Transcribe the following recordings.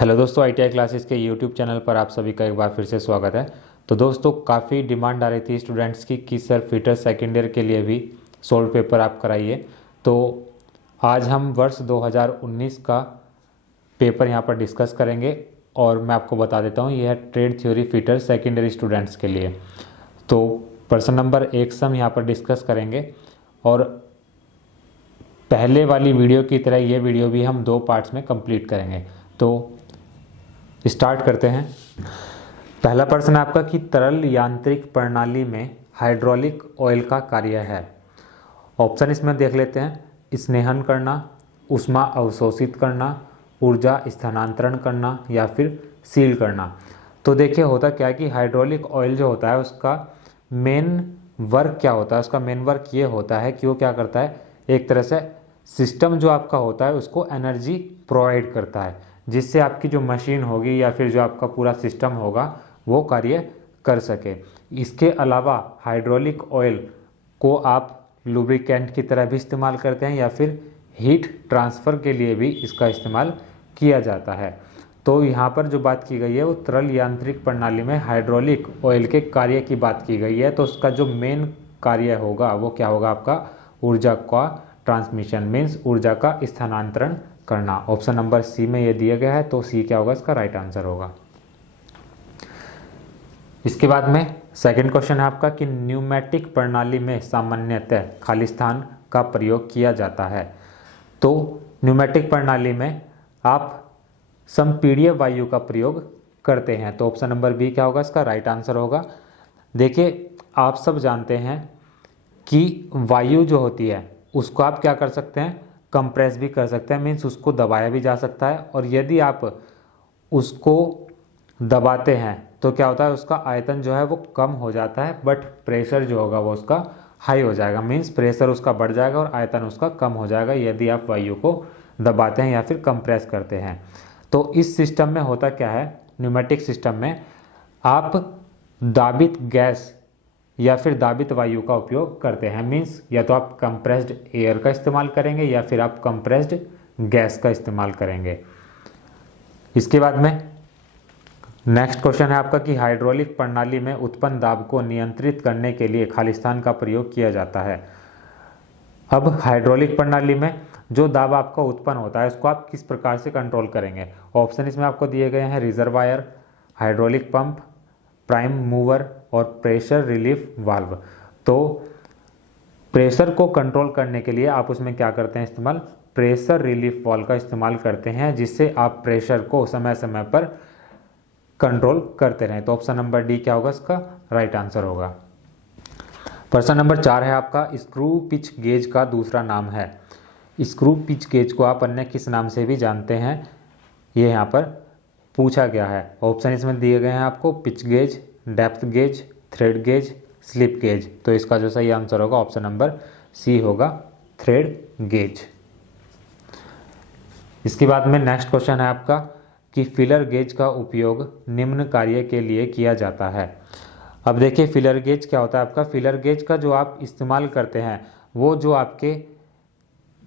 Hello दोस्तों, ITI classes के YouTube channel पर आप सभी का एक बार फिर से स्वागत है। तो दोस्तों, काफ़ी डिमांड आ रही थी स्टूडेंट्स की कि सर फिटर सेकेंड ईयर के लिए भी सोल्व पेपर आप कराइए। तो आज हम वर्ष 2019 का पेपर यहाँ पर डिस्कस करेंगे और मैं आपको बता देता हूँ, यह है trade theory fitter second year students के लिए। तो पर्सन नंबर 1 से हम यहाँ पर डिस्कस करेंगे और पहले वाली वीडियो की तरह ये वीडियो भी हम 2 पार्ट्स में कंप्लीट करेंगे। तो स्टार्ट करते हैं। पहला प्रश्न आपका कि तरल यांत्रिक प्रणाली में हाइड्रोलिक ऑयल का कार्य है। ऑप्शन इसमें देख लेते हैं। स्नेहन करना, ऊष्मा अवशोषित करना, ऊर्जा स्थानांतरण करना या फिर सील करना। तो देखिए होता क्या है कि हाइड्रोलिक ऑयल जो होता है उसका मेन वर्क क्या होता है। उसका मेन वर्क ये होता है कि वो क्या करता है, एक तरह से सिस्टम जो आपका होता है उसको एनर्जी प्रोवाइड करता है, जिससे आपकी जो मशीन होगी या फिर जो आपका पूरा सिस्टम होगा वो कार्य कर सके। इसके अलावा हाइड्रोलिक ऑयल को आप लुब्रिकेंट की तरह भी इस्तेमाल करते हैं या फिर हीट ट्रांसफ़र के लिए भी इसका इस्तेमाल किया जाता है। तो यहाँ पर जो बात की गई है वो तरल यांत्रिक प्रणाली में हाइड्रोलिक ऑयल के कार्य की बात की गई है। तो उसका जो मेन कार्य होगा वो क्या होगा, आपका ऊर्जा का ट्रांसमिशन, मीन्स ऊर्जा का स्थानांतरण करना। ऑप्शन नंबर सी में ये दिया गया है, तो सी क्या होगा, इसका राइट आंसर होगा। इसके बाद में सेकंड क्वेश्चन है आपका कि न्यूमेटिक प्रणाली में सामान्यतः खाली स्थान का प्रयोग किया जाता है। तो न्यूमेटिक प्रणाली में आप संपीड़ित वायु का प्रयोग करते हैं। तो ऑप्शन नंबर बी क्या होगा, इसका राइट आंसर होगा। देखिए आप सब जानते हैं कि वायु जो होती है उसको आप क्या कर सकते हैं, कंप्रेस भी कर सकते हैं, मीन्स उसको दबाया भी जा सकता है। और यदि आप उसको दबाते हैं तो क्या होता है, उसका आयतन जो है वो कम हो जाता है, बट प्रेशर जो होगा वो उसका हाई हो जाएगा। मीन्स प्रेशर उसका बढ़ जाएगा और आयतन उसका कम हो जाएगा यदि आप वायु को दबाते हैं या फिर कंप्रेस करते हैं। तो इस सिस्टम में होता क्या है, न्यूमेटिक सिस्टम में आप दाबित गैस या फिर दाबित वायु का उपयोग करते हैं। मीन्स या तो आप कंप्रेस्ड एयर का इस्तेमाल करेंगे या फिर आप कंप्रेस्ड गैस का इस्तेमाल करेंगे। इसके बाद में नेक्स्ट क्वेश्चन है आपका कि हाइड्रोलिक प्रणाली में उत्पन्न दाब को नियंत्रित करने के लिए खालिस्तान का प्रयोग किया जाता है। अब हाइड्रोलिक प्रणाली में जो दाब आपका उत्पन्न होता है उसको आप किस प्रकार से कंट्रोल करेंगे। ऑप्शन इसमें आपको दिए गए हैं, reservoir, hydraulic pump, prime mover और प्रेशर रिलीफ वाल्व। तो प्रेशर को कंट्रोल करने के लिए आप उसमें क्या करते हैं, इस्तेमाल प्रेशर रिलीफ वाल्व का इस्तेमाल करते हैं, जिससे आप प्रेशर को समय समय पर कंट्रोल करते रहें। तो ऑप्शन नंबर डी क्या होगा, इसका राइट आंसर होगा। प्रश्न नंबर 4 है आपका, स्क्रू पिच गेज का दूसरा नाम है। स्क्रू पिच गेज को आप अन्य किस नाम से भी जानते हैं, ये यहाँ पर पूछा गया है। ऑप्शन इसमें दिए गए हैं आपको, pitch gauge, depth gauge, thread gauge, slip gauge. तो इसका जो सही आंसर होगा ऑप्शन नंबर सी होगा, थ्रेड गेज। इसके बाद में नेक्स्ट क्वेश्चन है आपका कि फिलर गेज का उपयोग निम्न कार्य के लिए किया जाता है। अब देखिए फिलर गेज क्या होता है आपका। फिलर गेज का जो आप इस्तेमाल करते हैं वो जो आपके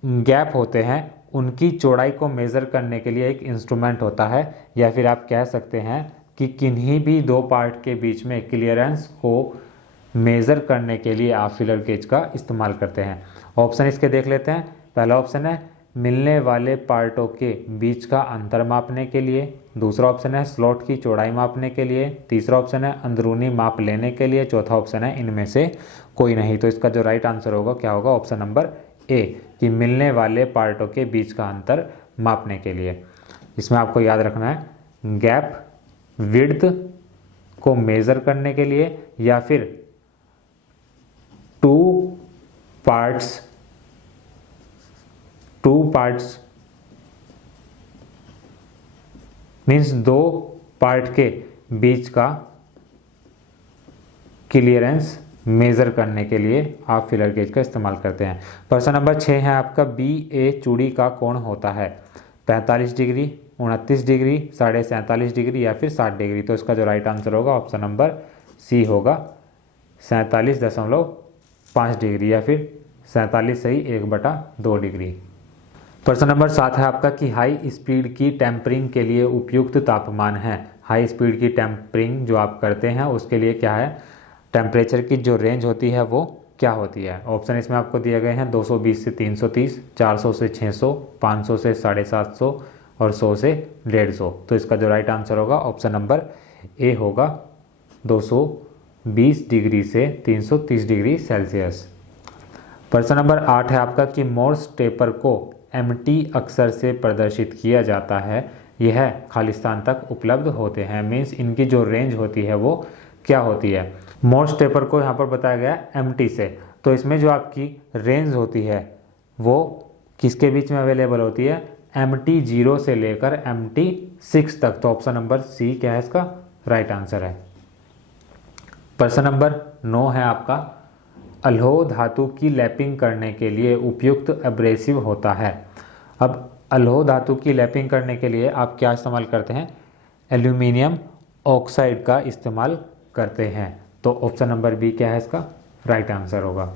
गैप होते हैं उनकी चौड़ाई को मेज़र करने के लिए एक इंस्ट्रूमेंट होता है, या फिर आप कह सकते हैं कि किन्हीं भी 2 पार्ट के बीच में क्लियरेंस को मेज़र करने के लिए आप फिलर गेज का इस्तेमाल करते हैं। ऑप्शन इसके देख लेते हैं। पहला ऑप्शन है मिलने वाले पार्टों के बीच का अंतर मापने के लिए, दूसरा ऑप्शन है स्लॉट की चौड़ाई मापने के लिए, तीसरा ऑप्शन है अंदरूनी माप लेने के लिए, चौथा ऑप्शन है इनमें से कोई नहीं। तो इसका जो राइट आंसर होगा क्या होगा, ऑप्शन नंबर ए, कि मिलने वाले पार्टों के बीच का अंतर मापने के लिए। इसमें आपको याद रखना है गैप विड्थ को मेज़र करने के लिए, या फिर 2 पार्ट्स मीन्स 2 पार्ट के बीच का क्लियरेंस मेज़र करने के लिए आप फिलर गेज का इस्तेमाल करते हैं। प्रश्न नंबर 6 है आपका, बी ए चूड़ी का कोण होता है 45 डिग्री, 29 डिग्री, 47.5 डिग्री या फिर 60 डिग्री। तो इसका जो राइट आंसर होगा ऑप्शन नंबर सी होगा, 47.5 डिग्री या फिर 47 सही 1/2 डिग्री। प्रश्न नंबर 7 है आपका कि हाई स्पीड की टेम्परिंग के लिए उपयुक्त तापमान है। हाई स्पीड की टेम्परिंग जो आप करते हैं उसके लिए क्या है, टेम्परेचर की जो रेंज होती है वो क्या होती है। ऑप्शन इसमें आपको दिए गए हैं 220 से 330, 400 से 600, 500 से 750 और 100 से 150। तो इसका जो राइट आंसर होगा ऑप्शन नंबर ए होगा 220 डिग्री से 330 डिग्री सेल्सियस। प्रश्न नंबर 8 है आपका कि मोर्स टेपर को एमटी अक्षर से प्रदर्शित किया जाता है, यह खालिस्तान तक उपलब्ध होते हैं। मीन्स इनकी जो रेंज होती है वो क्या होती है। मोर्स टेपर को यहाँ पर बताया गया एमटी से, तो इसमें जो आपकी रेंज होती है वो किसके बीच में अवेलेबल होती है, MT0 से लेकर MT6 तक। तो ऑप्शन नंबर सी क्या है इसका राइट आंसर है। प्रश्न नंबर 9 है आपका, अल्लोह धातु की लैपिंग करने के लिए उपयुक्त एब्रेसिव होता है। अब अल्लोह धातु की लैपिंग करने के लिए आप क्या इस्तेमाल करते हैं, एल्यूमिनियम ऑक्साइड का इस्तेमाल करते हैं। तो ऑप्शन नंबर बी क्या है इसका राइट आंसर होगा।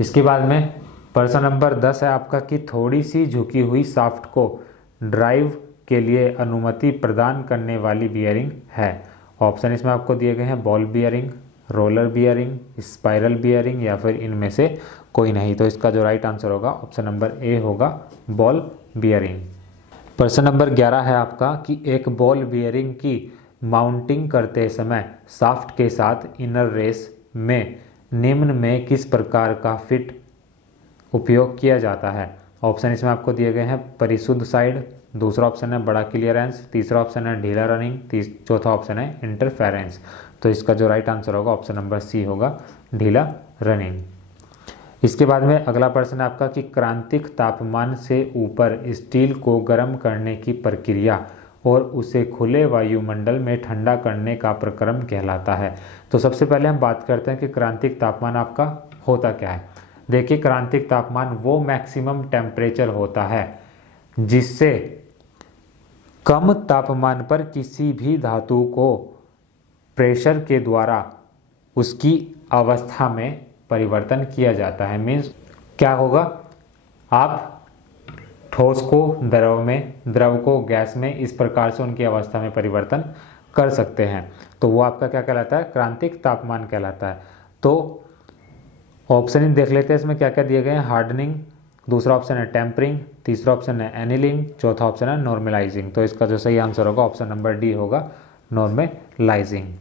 इसके बाद में प्रश्न नंबर 10 है आपका कि थोड़ी सी झुकी हुई शाफ्ट को ड्राइव के लिए अनुमति प्रदान करने वाली बियरिंग है। ऑप्शन इसमें आपको दिए गए हैं ball bearing, roller bearing, spiral bearing या फिर इनमें से कोई नहीं। तो इसका जो राइट आंसर होगा ऑप्शन नंबर ए होगा बॉल बियरिंग। प्रश्न नंबर 11 है आपका कि एक बॉल बियरिंग की माउंटिंग करते समय शाफ्ट के साथ इनर रेस में निम्न में किस प्रकार का फिट उपयोग किया जाता है। ऑप्शन इसमें आपको दिए गए हैं परिशुद्ध साइड, दूसरा ऑप्शन है बड़ा क्लियरेंस, तीसरा ऑप्शन है ढीला रनिंग, चौथा ऑप्शन है इंटरफेरेंस। तो इसका जो राइट आंसर होगा ऑप्शन नंबर सी होगा ढीला रनिंग। इसके बाद में अगला प्रश्न है आपका कि क्रांतिक तापमान से ऊपर स्टील को गर्म करने की प्रक्रिया और उसे खुले वायुमंडल में ठंडा करने का प्रक्रम कहलाता है। तो सबसे पहले हम बात करते हैं कि क्रांतिक तापमान आपका होता क्या है। देखिए, क्रांतिक तापमान वो मैक्सिमम टेम्परेचर होता है जिससे कम तापमान पर किसी भी धातु को प्रेशर के द्वारा उसकी अवस्था में परिवर्तन किया जाता है। मीन्स क्या होगा, आप ठोस को द्रव में, द्रव को गैस में, इस प्रकार से उनकी अवस्था में परिवर्तन कर सकते हैं। तो वो आपका क्या कहलाता है, क्रांतिक तापमान कहलाता है। तो ऑप्शन देख लेते हैं इसमें क्या क्या दिए गए हैं, हार्डनिंग, दूसरा ऑप्शन है टेम्परिंग, तीसरा ऑप्शन है एनिलिंग, चौथा ऑप्शन है नॉर्मलाइजिंग। तो इसका जो सही आंसर होगा ऑप्शन नंबर डी होगा नॉर्मलाइजिंग।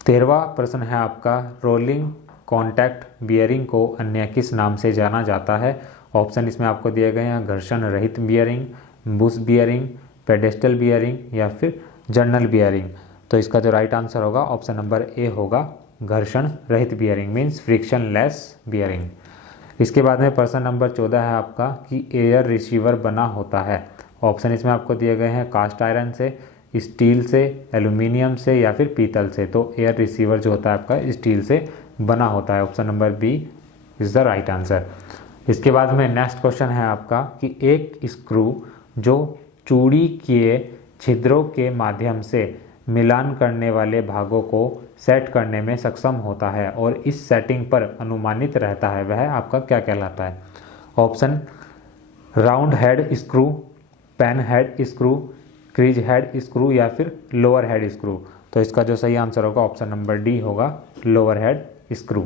13वां प्रश्न है आपका, रोलिंग कॉन्टैक्ट बियरिंग को अन्य किस नाम से जाना जाता है। ऑप्शन इसमें आपको दिए गए हैं घर्षण रहित bearing, Bush bearing, pedestal bearing या फिर जर्नल बियरिंग। तो इसका जो राइट आंसर होगा ऑप्शन नंबर ए होगा घर्षण रहित bearing, means friction less bearing. इसके बाद में प्रश्न नंबर 14 है आपका कि एयर रिसीवर बना होता है। ऑप्शन इसमें आपको दिए गए हैं कास्ट आयरन से, स्टील से, एल्यूमिनियम से या फिर पीतल से। तो एयर रिसीवर जो होता है आपका स्टील से बना होता है। Option number B is the right answer. इसके बाद में नेक्स्ट क्वेश्चन है आपका कि एक स्क्रू जो चूड़ी के छिद्रों के माध्यम से मिलान करने वाले भागों को सेट करने में सक्षम होता है और इस सेटिंग पर अनुमानित रहता है, वह आपका क्या कहलाता है। Option round head screw, pan head screw, क्रीज हेड स्क्रू या फिर लोअर हेड स्क्रू। तो इसका जो सही आंसर होगा ऑप्शन नंबर डी होगा लोअर हेड स्क्रू।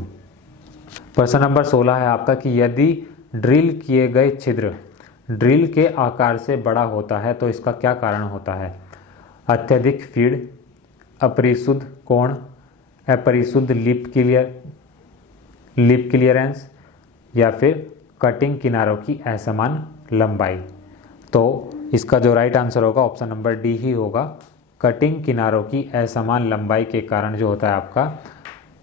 प्रश्न नंबर 16 है आपका कि यदि ड्रिल किए गए छिद्र ड्रिल के आकार से बड़ा होता है तो इसका क्या कारण होता है। अत्यधिक फीड, अपरिशुद्ध कोण, अपरिशुद्ध लिप क्लियरेंस या फिर कटिंग किनारों की असमान लंबाई। तो इसका जो राइट आंसर होगा ऑप्शन नंबर डी ही होगा, कटिंग किनारों की असमान लंबाई के कारण जो होता है आपका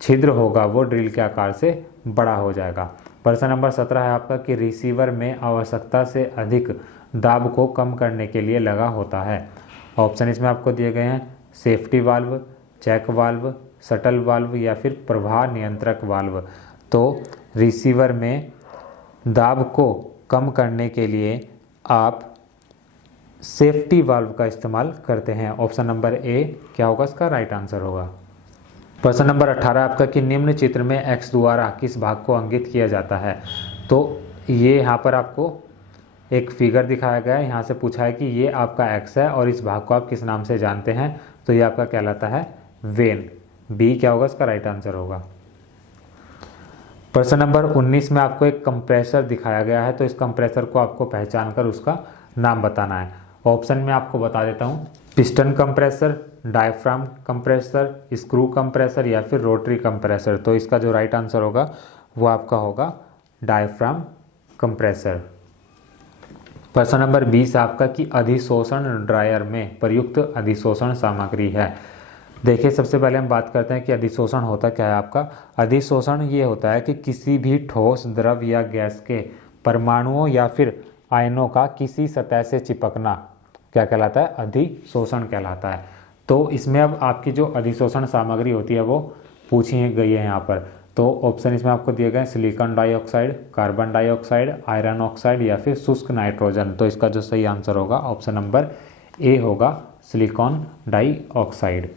छिद्र होगा वो ड्रिल के आकार से बड़ा हो जाएगा। प्रश्न नंबर 17 है आपका कि रिसीवर में आवश्यकता से अधिक दाब को कम करने के लिए लगा होता है। ऑप्शन इसमें आपको दिए गए हैं safety valve, check valve, shuttle valve या फिर प्रवाह नियंत्रक वाल्व। तो रिसीवर में दाब को कम करने के लिए आप सेफ्टी वाल्व का इस्तेमाल करते हैं। ऑप्शन नंबर ए क्या होगा इसका राइट आंसर होगा। प्रश्न नंबर 18 आपका कि निम्न चित्र में एक्स द्वारा किस भाग को अंकित किया जाता है। तो ये यहाँ पर आपको एक फिगर दिखाया गया है, यहाँ से पूछा है कि ये आपका एक्स है और इस भाग को आप किस नाम से जानते हैं, तो ये आपका कहलाता है वेन। बी क्या होगा, इसका राइट आंसर होगा। प्रश्न नंबर 19 में आपको एक कंप्रेसर दिखाया गया है, तो इस कंप्रेसर को आपको पहचान कर उसका नाम बताना है। ऑप्शन में आपको बता देता हूँ, piston compressor, diaphragm compressor, screw compressor या फिर रोटरी कंप्रेसर। तो इसका जो राइट आंसर होगा वो आपका होगा डायफ्राम कंप्रेसर। प्रश्न नंबर 20 आपका कि अधिशोषण ड्रायर में प्रयुक्त अधिशोषण सामग्री है। देखिए सबसे पहले हम बात करते हैं कि अधिशोषण होता क्या है आपका। अधिशोषण ये होता है कि किसी भी ठोस, द्रव या गैस के परमाणुओं या फिर आयनों का किसी सतह से चिपकना क्या कहलाता है, अधिशोषण कहलाता है। तो इसमें अब आपकी जो अधिशोषण सामग्री होती है वो पूछी गई है यहाँ पर। तो ऑप्शन इसमें आपको दिए गए silicon dioxide, carbon dioxide, iron oxide या फिर शुष्क नाइट्रोजन। तो इसका जो सही आंसर होगा ऑप्शन नंबर ए होगा, सिलिकॉन डाइऑक्साइड।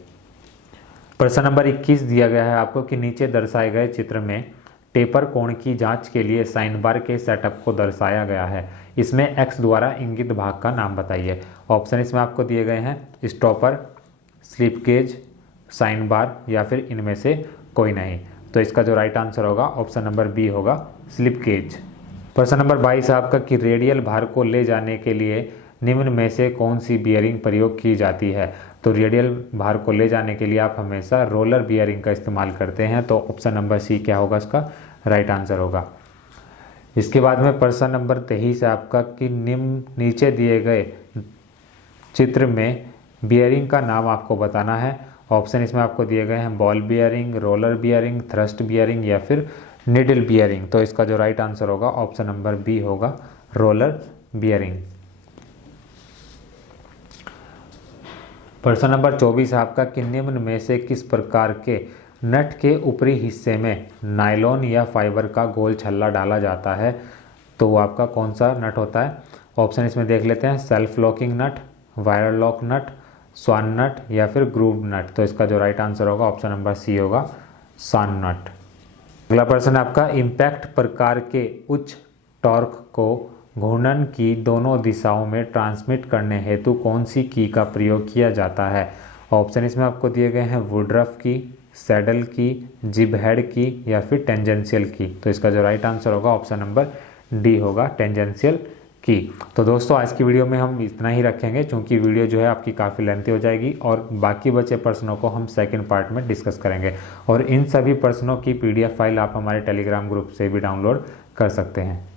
प्रश्न नंबर 21 दिया गया है आपको कि नीचे दर्शाए गए चित्र में टेपर कोण की जांच के लिए साइन बार के सेटअप को दर्शाया गया है। इसमें एक्स द्वारा इंगित भाग का नाम बताइए। ऑप्शन इसमें आपको दिए गए हैं stopper, slip gauge, sine bar या फिर इनमें से कोई नहीं। तो इसका जो राइट आंसर होगा ऑप्शन नंबर बी होगा, स्लिप गेज। प्रश्न नंबर 22 आपका कि रेडियल भार को ले जाने के लिए निम्न में से कौन सी बियरिंग प्रयोग की जाती है। तो रेडियल भार को ले जाने के लिए आप हमेशा रोलर बियरिंग का इस्तेमाल करते हैं। तो ऑप्शन नंबर सी क्या होगा, इसका राइट आंसर होगा। इसके बाद में प्रश्न नंबर 23 आपका कि निम्न नीचे दिए गए चित्र में बियरिंग का नाम आपको बताना है। ऑप्शन इसमें आपको दिए गए हैं ball bearing, roller bearing, thrust bearing या फिर निडल बियरिंग। तो इसका जो राइट आंसर होगा ऑप्शन नंबर बी होगा, रोलर बियरिंग। प्रश्न नंबर 24 आपका कि निम्न में से किस प्रकार के नट के ऊपरी हिस्से में नायलॉन या फाइबर का गोल छल्ला डाला जाता है। तो वो आपका कौन सा नट होता है। ऑप्शन इसमें देख लेते हैं, सेल्फ लॉकिंग नट, वायर लॉक नट, स्वान नट या फिर ग्रूव नट। तो इसका जो राइट आंसर होगा ऑप्शन नंबर सी होगा, स्वान नट। अगला प्रश्न आपका इम्पैक्ट प्रकार के उच्च टॉर्क को घूर्णन की दोनों दिशाओं में ट्रांसमिट करने हेतु कौन सी की का प्रयोग किया जाता है। ऑप्शन इसमें आपको दिए गए हैं वुडरफ की, सैडल की, जिब हेड की या फिर टेंजेंशियल की। तो इसका जो राइट आंसर होगा ऑप्शन नंबर डी होगा, टेंजेंशियल की। तो दोस्तों आज की वीडियो में हम इतना ही रखेंगे, क्योंकि वीडियो जो है आपकी काफ़ी लेंथी हो जाएगी और बाकी बचे प्रश्नों को हम सेकंड पार्ट में डिस्कस करेंगे। और इन सभी प्रश्नों की PDF फाइल आप हमारे टेलीग्राम ग्रुप से भी डाउनलोड कर सकते हैं।